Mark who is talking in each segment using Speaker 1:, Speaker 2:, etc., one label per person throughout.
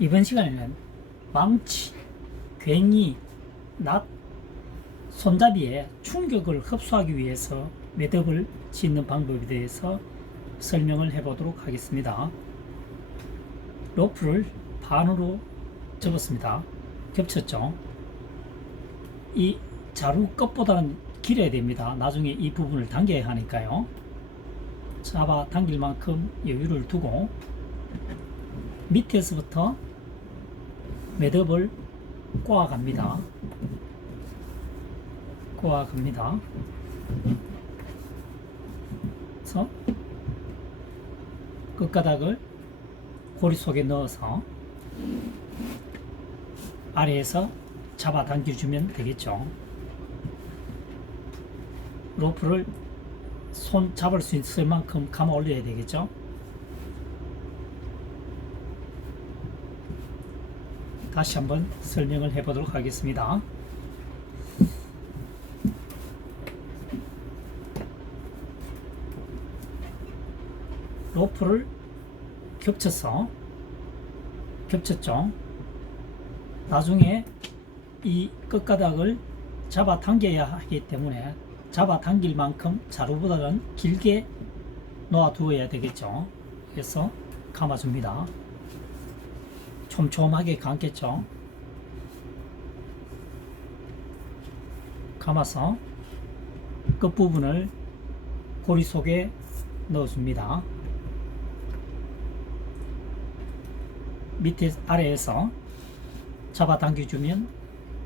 Speaker 1: 이번 시간에는 망치, 괭이, 낫, 손잡이에 충격을 흡수하기 위해서 매듭을 짓는 방법에 대해서 설명을 해보도록 하겠습니다. 로프를 반으로 접었습니다. 겹쳤죠? 이 자루 끝보다는 길어야 됩니다. 나중에 이 부분을 당겨야 하니까요. 잡아 당길 만큼 여유를 두고 밑에서부터 매듭을 꼬아 갑니다. 꼬아 갑니다. 그래서 끝가닥을 고리 속에 넣어서 아래에서 잡아 당겨주면 되겠죠. 로프를 손 잡을 수 있을 만큼 감아 올려야 되겠죠. 다시 한번 설명을 해 보도록 하겠습니다. 로프를 겹쳐서 겹쳤죠. 나중에 이 끝가닥을 잡아 당겨야 하기 때문에 잡아 당길 만큼 자루보다는 길게 놓아 두어야 되겠죠. 그래서 감아줍니다. 촘촘하게 감겠죠. 감아서 끝부분을 고리 속에 넣어줍니다. 밑에 아래에서 잡아 당겨주면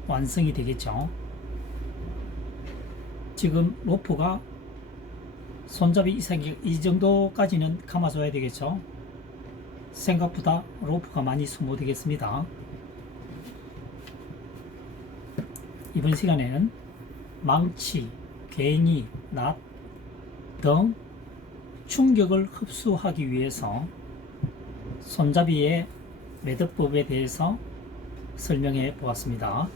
Speaker 1: 완성이 되겠죠. 지금 로프가 손잡이 이상이 이 정도까지는 감아줘야 되겠죠. 생각보다 로프가 많이 소모되겠습니다. 이번 시간에는 망치, 괭이, 낫 등 충격을 흡수하기 위해서 손잡이의 매듭법에 대해서 설명해 보았습니다.